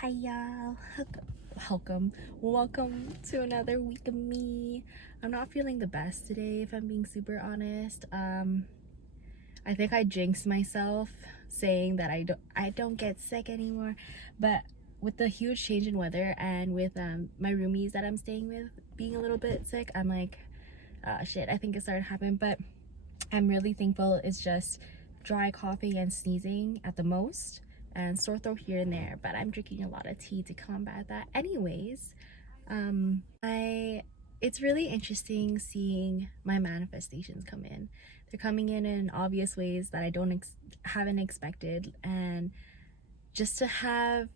Hi y'all, welcome to another week of me. I'm not feeling the best today, if I'm being super honest. I think I jinxed myself saying that I don't get sick anymore, but with the huge change in weather and with my roomies that I'm staying with being a little bit sick, I'm like, shit, I think it started to happen. But I'm really thankful it's just dry coughing and sneezing at the most, and sore throat here and there, but I'm drinking a lot of tea to combat that. Anyways, it's really interesting seeing my manifestations come in. They're coming in obvious ways that I haven't expected, and just to have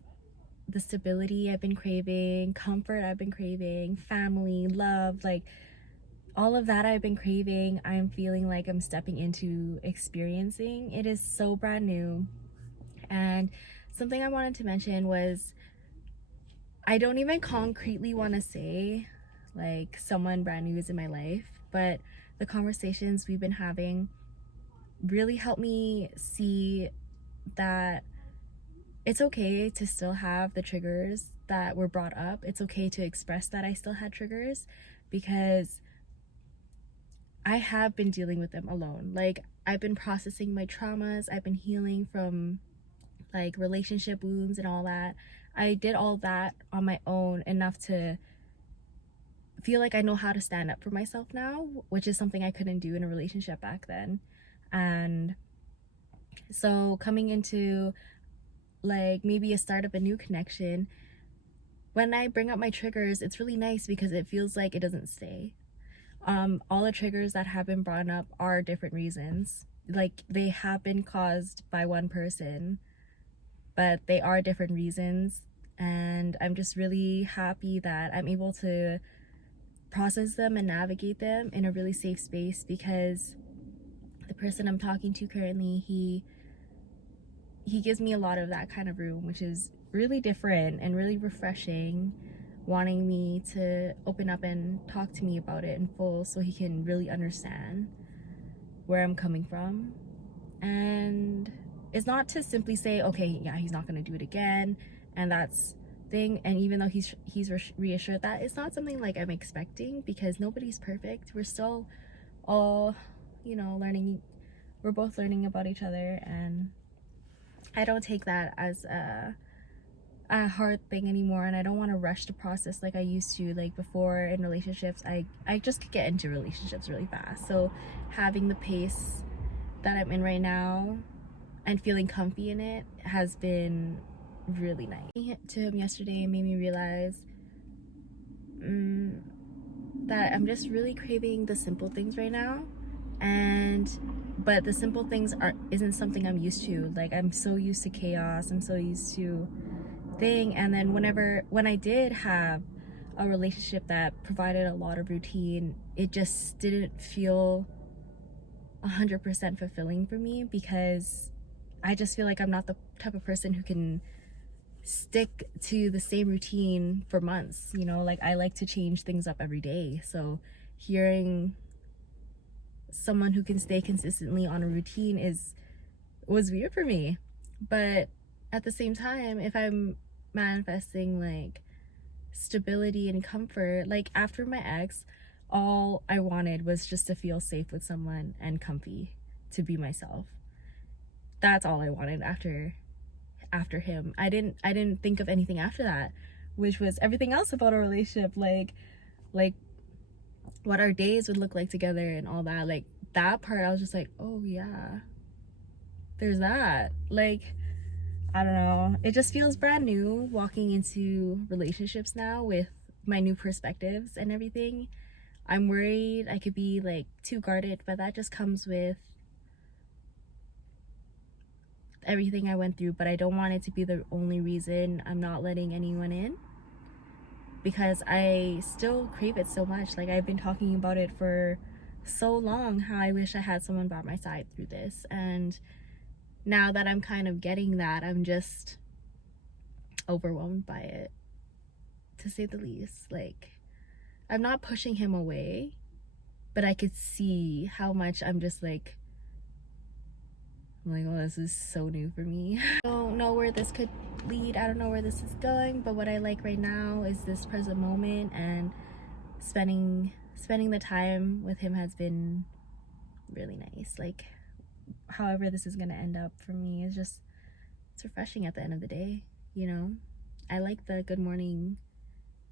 the stability I've been craving, comfort I've been craving, family, love, like all of that I've been craving, I'm feeling like I'm stepping into experiencing. It is so brand new. And something I wanted to mention was, I don't even concretely want to say like someone brand new is in my life, but the conversations we've been having really helped me see that it's okay to still have the triggers that were brought up. It's okay to express that I still had triggers, because I have been dealing with them alone. Like, I've been processing my traumas, I've been healing from like relationship wounds and all that. I did all that on my own enough to feel like I know how to stand up for myself now, which is something I couldn't do in a relationship back then. And so coming into like maybe a start of a new connection, when I bring up my triggers, it's really nice because it feels like it doesn't stay. All the triggers that have been brought up are different reasons. Like, they have been caused by one person, but they are different reasons. And I'm just really happy that I'm able to process them and navigate them in a really safe space, because the person I'm talking to currently, he gives me a lot of that kind of room, which is really different and really refreshing, wanting me to open up and talk to me about it in full so he can really understand where I'm coming from. And it's not to simply say, okay, yeah, he's not going to do it again, and that's thing. And even though he's reassured that, it's not something like I'm expecting, because nobody's perfect. We're still all, learning. We're both learning about each other, and I don't take that as a hard thing anymore, and I don't want to rush the process like I used to. Like before in relationships, I just could get into relationships really fast. So having the pace that I'm in right now and feeling comfy in it has been really nice. To him yesterday made me realize that I'm just really craving the simple things right now, but the simple things isn't something I'm used to. Like, I'm so used to chaos, I'm so used to and then when I did have a relationship that provided a lot of routine, it just didn't feel 100% fulfilling for me, because I just feel like I'm not the type of person who can stick to the same routine for months. Like, I like to change things up every day. So hearing someone who can stay consistently on a routine was weird for me. But at the same time, if I'm manifesting like stability and comfort, like after my ex, all I wanted was just to feel safe with someone and comfy, to be myself. That's all I wanted after him. I didn't think of anything after that, which was everything else about a relationship, like what our days would look like together and all that. Like, that part, I was just like, oh yeah, there's that. Like, I don't know, it just feels brand new walking into relationships now with my new perspectives and everything. I'm worried I could be like too guarded, but that just comes with everything I went through. But I don't want it to be the only reason I'm not letting anyone in, because I still crave it so much. Like, I've been talking about it for so long, how I wish I had someone by my side through this. And now that I'm kind of getting that, I'm just overwhelmed by it, to say the least. Like, I'm not pushing him away, but I could see how much I'm just like, I'm like, oh, this is so new for me. I don't know where this could lead. I don't know where this is going, but what I like right now is this present moment, and spending the time with him has been really nice. Like, however this is gonna end up for me is just, it's refreshing at the end of the day, you know. I like the good morning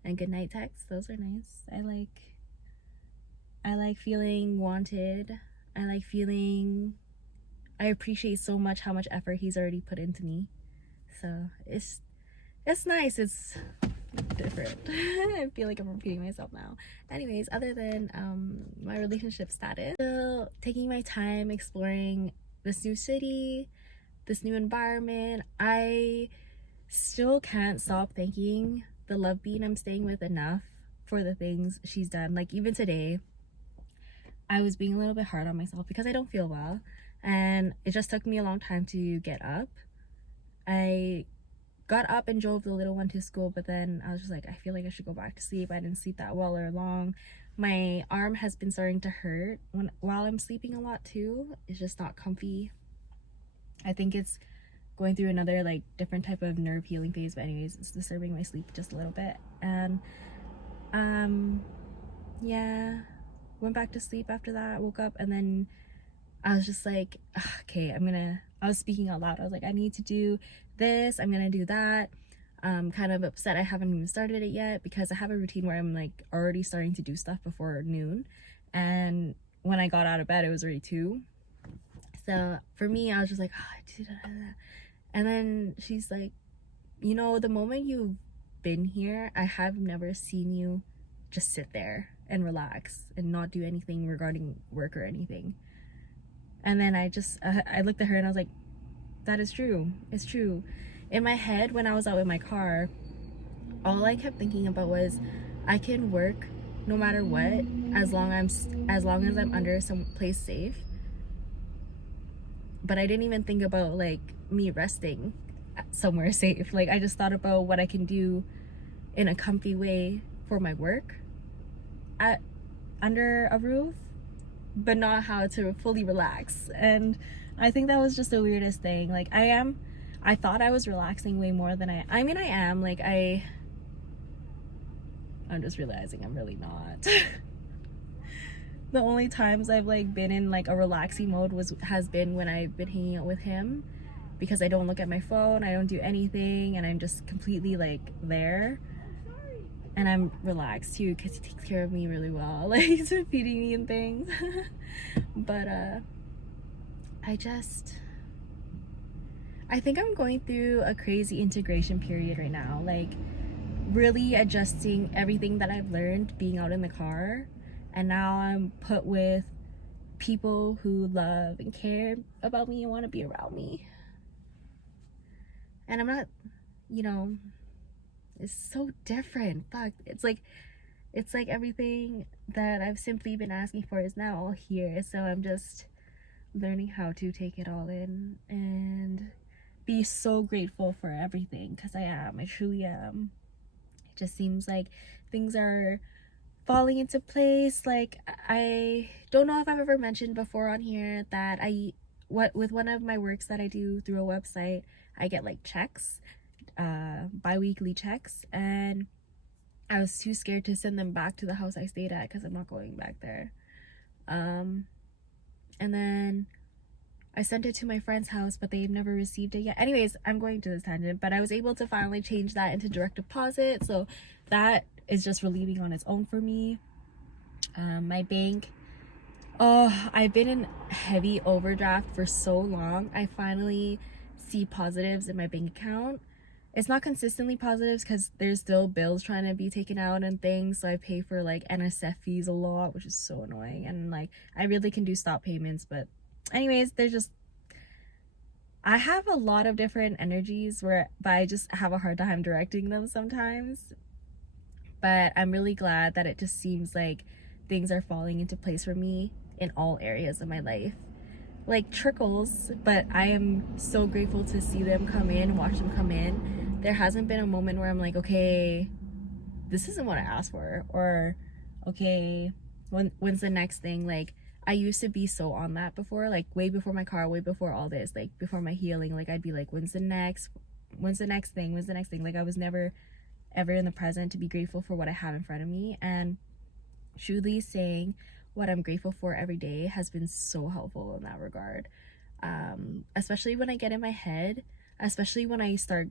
and good night texts. Those are nice. I like feeling wanted. I appreciate so much how much effort he's already put into me. So it's nice. It's different. I feel like I'm repeating myself now. Anyways, other than my relationship status, still taking my time exploring this new city, this new environment. I still can't stop thanking the love being I'm staying with enough for the things she's done. Like, even today, I was being a little bit hard on myself because I don't feel well, and it just took me a long time to get up. I got up and drove the little one to school, but then I was just like, I feel like I should go back to sleep. I didn't sleep that well or long. My arm has been starting to hurt while I'm sleeping a lot too. It's just not comfy. I think it's going through another like different type of nerve healing phase, but anyways, it's disturbing my sleep just a little bit. And yeah, went back to sleep after that, woke up, and then I was just like, okay, I was speaking out loud. I was like, I need to do this, I'm gonna do that. Kind of upset I haven't even started it yet, because I have a routine where I'm like already starting to do stuff before noon, and when I got out of bed it was already 2. So for me, I was just like, and then she's like, you know, the moment you've been here, I have never seen you just sit there and relax and not do anything regarding work or anything. And then I looked at her and I was like, that is true. It's true. In my head, when I was out in my car, all I kept thinking about was, I can work no matter what, as long as I'm under some place safe. But I didn't even think about like me resting somewhere safe. Like, I just thought about what I can do in a comfy way for my work under a roof, but not how to fully relax. And I think that was just the weirdest thing. Like, I thought I was relaxing way more than I am. Like, I'm just realizing I'm really not. The only times I've like been in like a relaxing mode has been when I've been hanging out with him, because I don't look at my phone, I don't do anything, and I'm just completely like there. And I'm relaxed too, because he takes care of me really well. Like, he's been feeding me and things. But I think I'm going through a crazy integration period right now. Like, really adjusting everything that I've learned being out in the car. And now I'm put with people who love and care about me and want to be around me. And I'm not, you know, it's so different. Fuck. It's like everything that I've simply been asking for is now all here. So I'm just learning how to take it all in and be so grateful for everything, because I truly am. It just seems like things are falling into place. Like, I don't know if I've ever mentioned before on here that with one of my works that I do through a website, I get like checks, bi-weekly checks, and I was too scared to send them back to the house I stayed at, because I'm not going back there. And then I sent it to my friend's house, but they've never received it yet. Anyways, I'm going to this tangent, but I was able to finally change that into direct deposit, so that is just relieving on its own for me. My bank, I've been in heavy overdraft for so long. I finally see positives in my bank account. It's not consistently positives, because there's still bills trying to be taken out and things, so I pay for like NSF fees a lot, which is so annoying. And like, I really can do stop payments, but anyways, I have a lot of different energies but I just have a hard time directing them sometimes. But I'm really glad that it just seems like things are falling into place for me in all areas of my life. Like trickles, but I am so grateful to see them come in, watch them come in. There hasn't been a moment where I'm like, okay, this isn't what I asked for, or okay, when's the next thing? Like, I used to be so on that before, like way before my car, way before all this, like before my healing. Like, I'd be like, when's the next When's the next thing? When's the next thing? Like, I was never ever in the present to be grateful for what I have in front of me. And truly saying what I'm grateful for every day has been so helpful in that regard. Especially when I get in my head, especially when I start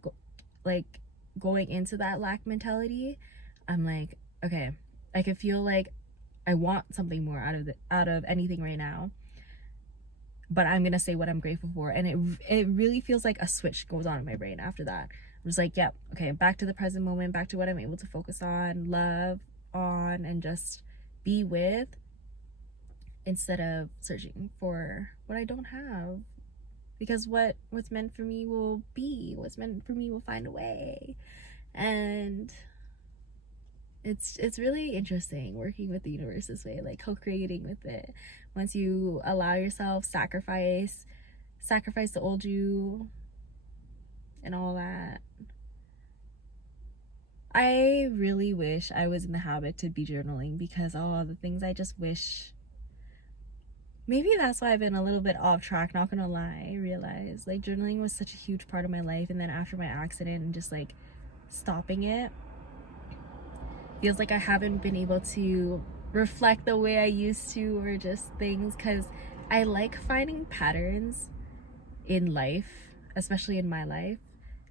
going into that lack mentality, I'm like, okay, I can feel like I want something more out of anything right now, but I'm gonna say what I'm grateful for, and it really feels like a switch goes on in my brain after that. I'm just like, yep, okay, back to the present moment, back to what I'm able to focus on, love on, and just be with, instead of searching for what I don't have. Because what's meant for me will be, what's meant for me will find a way. And it's really interesting working with the universe this way, like co-creating with it. Once you allow yourself sacrifice the old you and all that. I really wish I was in the habit to be journaling, because all the things I just wish. Maybe that's why I've been a little bit off track, not gonna lie. I realized like journaling was such a huge part of my life, and then after my accident and just like stopping it, feels like I haven't been able to reflect the way I used to, or just things, because I like finding patterns in life, especially in my life,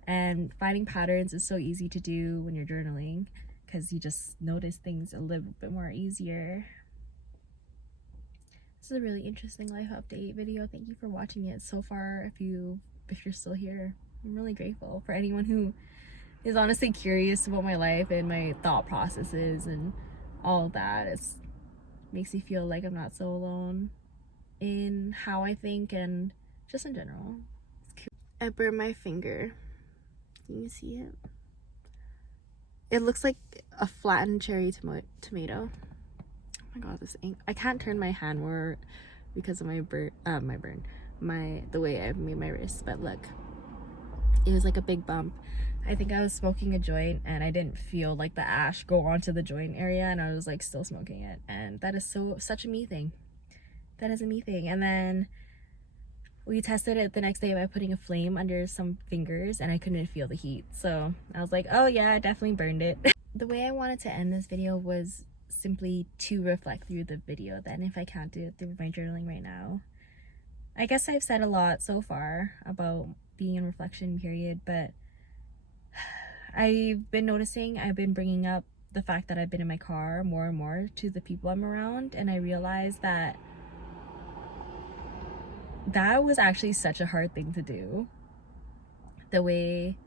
and finding patterns is so easy to do when you're journaling, because you just notice things a little bit more easier. This is a really interesting life update video. Thank you for watching it so far. If you're still here, I'm really grateful. For anyone who is honestly curious about my life and my thought processes and all of that, it makes me feel like I'm not so alone in how I think and just in general. It's cute. I burned my finger. Can you see it? It looks like a flattened cherry tomato. Oh my god, this ink. I can't turn my hand more because of the way I made my wrist. But look, it was like a big bump. I think I was smoking a joint and I didn't feel like the ash go onto the joint area, and I was like still smoking it. And that is such a me thing. That is a me thing. And then we tested it the next day by putting a flame under some fingers, and I couldn't feel the heat. So I was like, oh yeah, I definitely burned it. The way I wanted to end this video was simply to reflect through the video, then, if I can't do it through my journaling right now. I guess I've said a lot so far about being in reflection period, but I've been noticing I've been bringing up the fact that I've been in my car more and more to the people I'm around, and I realized that was actually such a hard thing to do, the way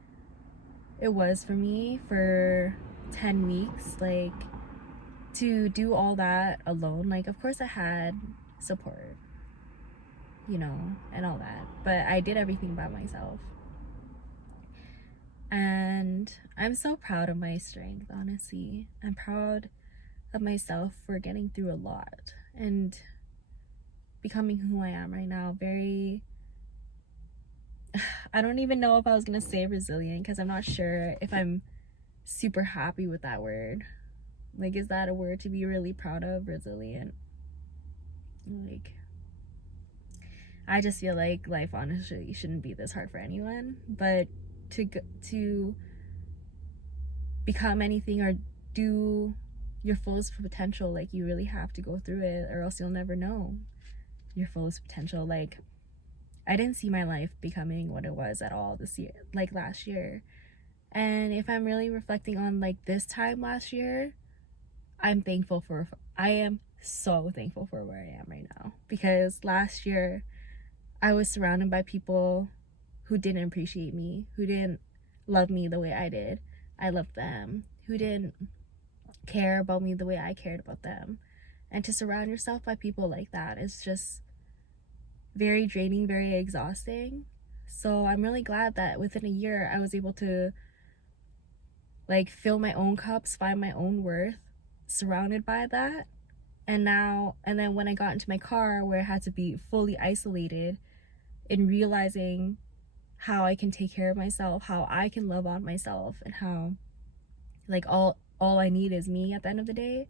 it was for me for 10 weeks. Like, to do all that alone, like, of course I had support, you know, and all that, but I did everything by myself. And I'm so proud of my strength, honestly. I'm proud of myself for getting through a lot and becoming who I am right now. I don't even know if I was gonna say resilient, because I'm not sure if I'm super happy with that word. Like, is that a word to be really proud of? Resilient? Like, I just feel like life honestly shouldn't be this hard for anyone, but to become anything or do your fullest potential, like, you really have to go through it, or else you'll never know your fullest potential. Like, I didn't see my life becoming what it was at all this year, like last year. And if I'm really reflecting on like this time last year, I am so thankful for where I am right now, because last year I was surrounded by people who didn't appreciate me, who didn't love me the way I did. I loved them. Who didn't care about me the way I cared about them. And to surround yourself by people like that is just very draining, very exhausting. So I'm really glad that within a year I was able to like fill my own cups, find my own worth, surrounded by that. And then when I got into my car, where I had to be fully isolated, in realizing how I can take care of myself, how I can love on myself, and how like all I need is me at the end of the day,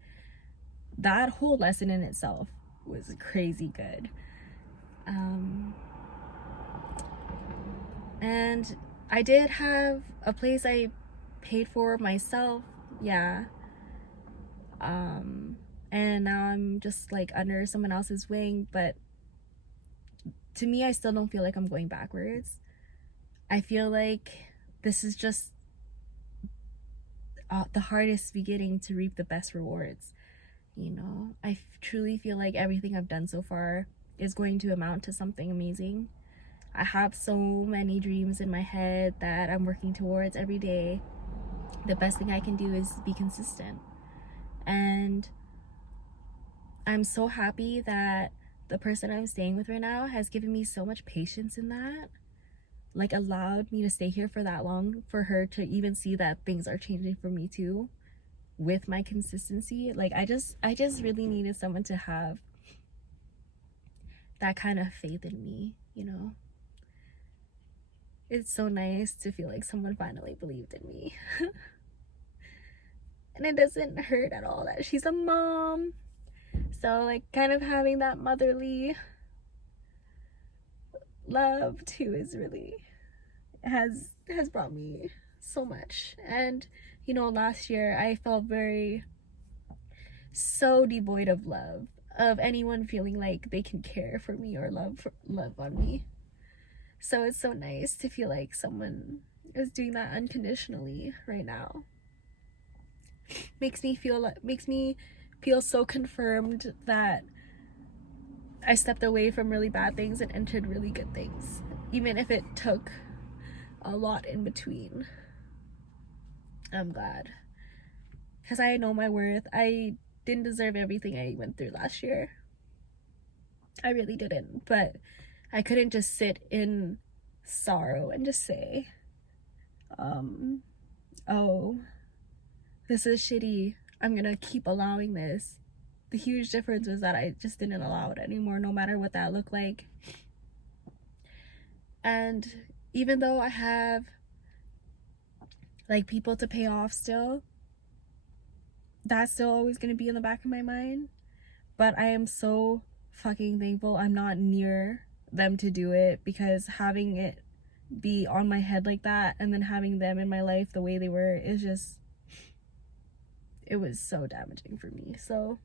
that whole lesson in itself was crazy good. And I did have a place I paid for myself, yeah. Um, and now I'm just like under someone else's wing, but to me, I still don't feel like I'm going backwards. I feel like this is just the hardest beginning to reap the best rewards. You know, I truly feel like everything I've done so far is going to amount to something amazing. I have so many dreams in my head that I'm working towards every day. The best thing I can do is be consistent. And I'm so happy that the person I'm staying with right now has given me so much patience in that. Like, allowed me to stay here for that long, for her to even see that things are changing for me too, with my consistency. Like, I just really needed someone to have that kind of faith in me, you know. It's so nice to feel like someone finally believed in me. And it doesn't hurt at all that she's a mom. So, like, kind of having that motherly love too is really has brought me so much. And you know, last year I felt very so devoid of love, of anyone feeling like they can care for me or love on me. So it's so nice to feel like someone is doing that unconditionally right now. Makes me feel so confirmed that I stepped away from really bad things and entered really good things, even if it took a lot in between. I'm glad, because I know my worth. I didn't deserve everything I went through last year. I really didn't, but I couldn't just sit in sorrow and just say, oh, this is shitty, I'm gonna keep allowing this. The huge difference was that I just didn't allow it anymore, no matter what that looked like. And even though I have like people to pay off still, that's still always going to be in the back of my mind. But I am so fucking thankful I'm not near them to do it, because having it be on my head like that and then having them in my life the way they were is just, it was so damaging for me. So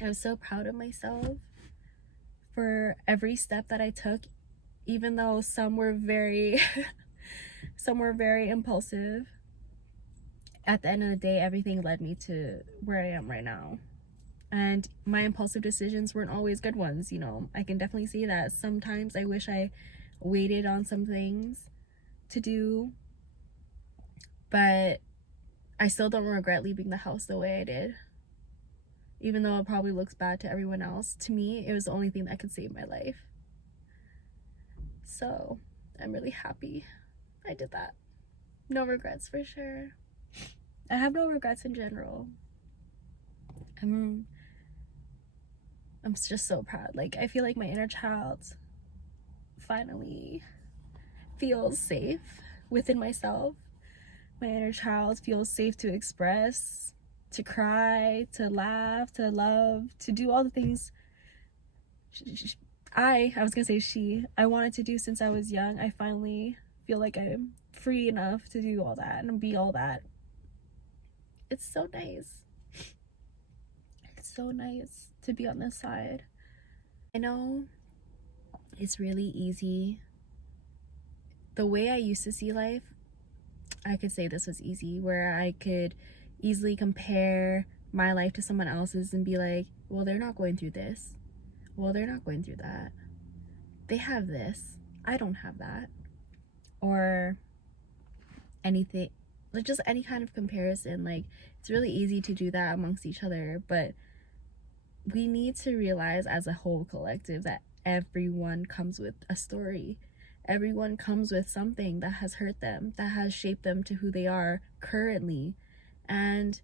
I'm so proud of myself for every step that I took, even though some were very some were very impulsive. At the end of the day, everything led me to where I am right now. And my impulsive decisions weren't always good ones, you know. I can definitely see that. Sometimes I wish I waited on some things to do, but I still don't regret leaving the house the way I did. Even though it probably looks bad to everyone else, to me, it was the only thing that could save my life. So I'm really happy I did that. No regrets for sure. I have no regrets in general. I'm just so proud. Like, I feel like my inner child finally feels safe within myself. My inner child feels safe to express, to cry, to laugh, to love, to do all the things I was gonna say I wanted to do since I was young. I finally feel like I'm free enough to do all that and be all that. It's so nice. It's so nice to be on this side. I know it's really easy. The way I used to see life, I could say this was easy, where I could easily compare my life to someone else's and be like, well, they're not going through this. Well, they're not going through that. They have this. I don't have that. Or anything, like just any kind of comparison. Like, it's really easy to do that amongst each other, but we need to realize as a whole collective that everyone comes with a story. Everyone comes with something that has hurt them, that has shaped them to who they are currently. And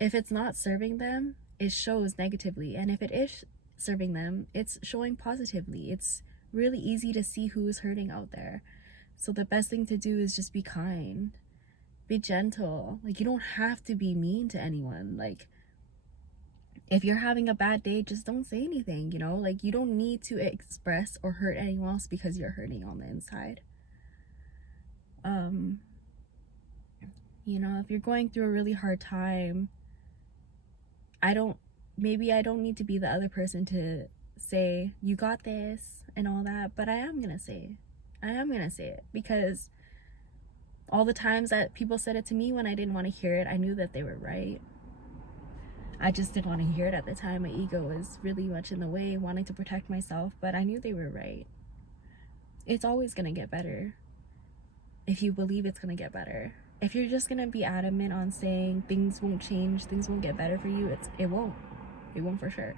if it's not serving them, it shows negatively. And if it is serving them, it's showing positively. It's really easy to see who is hurting out there. So the best thing to do is just be kind, be gentle. Like, you don't have to be mean to anyone. Like, if you're having a bad day, just don't say anything, you know? Like, you don't need to express or hurt anyone else because you're hurting on the inside. Um, if you're going through a really hard time, maybe I don't need to be the other person to say, you got this and all that, but I am gonna say it because all the times that people said it to me when I didn't want to hear it, I knew that they were right. I just didn't want to hear it at the time. My ego was really much in the way, wanting to protect myself, but I knew they were right. It's always gonna get better if you believe it's gonna get better. If you're just gonna be adamant on saying things won't change, things won't get better for you, it won't. It won't for sure.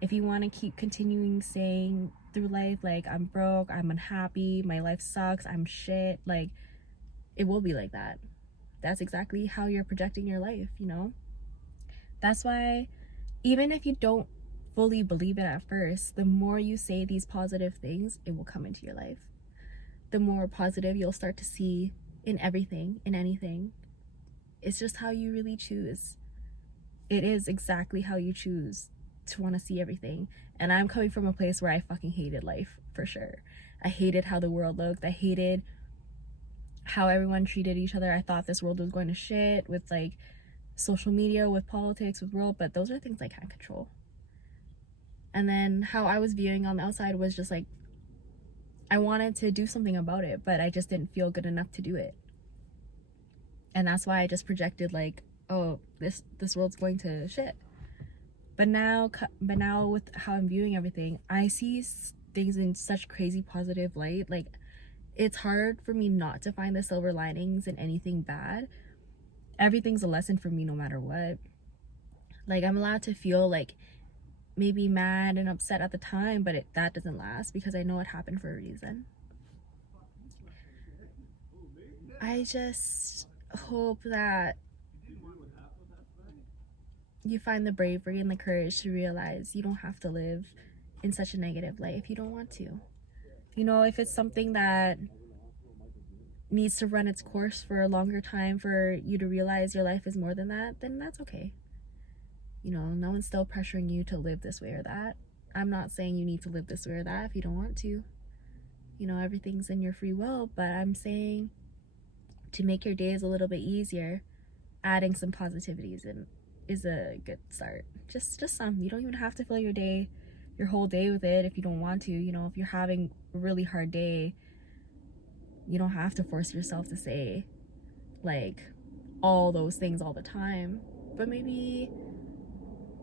If you want to keep continuing saying through life, like, I'm broke, I'm unhappy, my life sucks, I'm shit, like, it will be like that. That's exactly how you're projecting your life, That's why, even if you don't fully believe it at first, the more you say these positive things, it will come into your life. The more positive you'll start to see in everything, in anything. It's just how you really choose. It is exactly how you choose to want to see everything. And I'm coming from a place where I fucking hated life, for sure. I hated how the world looked. I hated how everyone treated each other. I thought this world was going to shit with, like, social media, with politics, with world, but those are things I can't control. And then how I was viewing on the outside was just like, I wanted to do something about it, but I just didn't feel good enough to do it. And that's why I just projected, like, oh, this world's going to shit. But now with how I'm viewing everything, I see things in such crazy positive light. Like, it's hard for me not to find the silver linings in anything bad. Everything's a lesson for me no matter what. Like, I'm allowed to feel, like, maybe mad and upset at the time, but that doesn't last because I know it happened for a reason. I just hope that you find the bravery and the courage to realize you don't have to live in such a negative light if you don't want to. If it's something that needs to run its course for a longer time for you to realize your life is more than that, then that's okay. No one's still pressuring you to live this way or that. I'm not saying you need to live this way or that if you don't want to. Everything's in your free will, but I'm saying to make your days a little bit easier, adding some positivities in is a good start. Just some. You don't even have to fill your whole day with it if you don't want to. If you're having a really hard day, you don't have to force yourself to say, like, all those things all the time. But maybe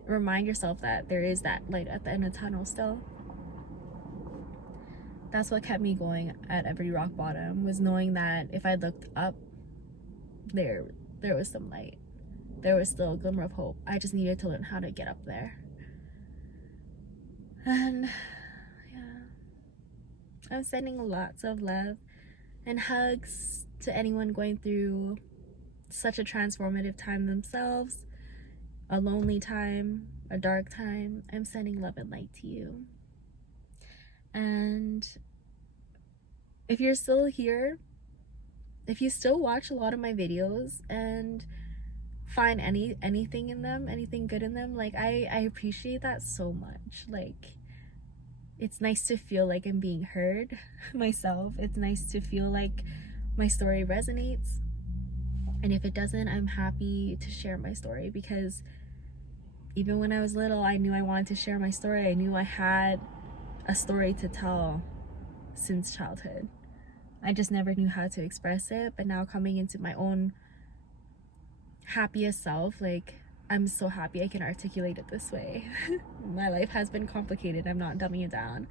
remind yourself that there is that light at the end of the tunnel still. That's what kept me going at every rock bottom, was knowing that if I looked up, there was some light. There was still a glimmer of hope. I just needed to learn how to get up there. And yeah, I'm sending lots of love and hugs to anyone going through such a transformative time themselves, a lonely time, a dark time. I'm sending love and light to you. And if you're still here, if you still watch a lot of my videos and find anything in them, anything good in them, like, I appreciate that so much. Like, it's nice to feel like I'm being heard myself. It's nice to feel like my story resonates. And if it doesn't, I'm happy to share my story, because even when I was little, I knew I wanted to share my story. I knew I had a story to tell since childhood. I just never knew how to express it. But now, coming into my own happiest self, like, I'm so happy I can articulate it this way. My life has been complicated. I'm not dumbing it down.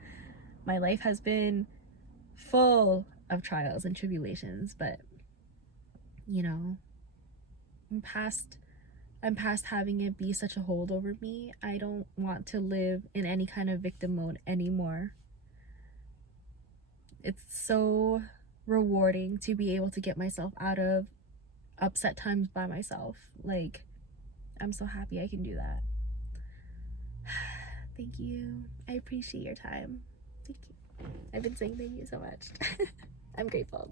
My life has been full of trials and tribulations, but I'm past having it be such a hold over me. I don't want to live in any kind of victim mode anymore. It's so rewarding to be able to get myself out of upset times by myself. Like, I'm so happy I can do that. Thank you. I appreciate your time. Thank you. I've been saying thank you so much. I'm grateful.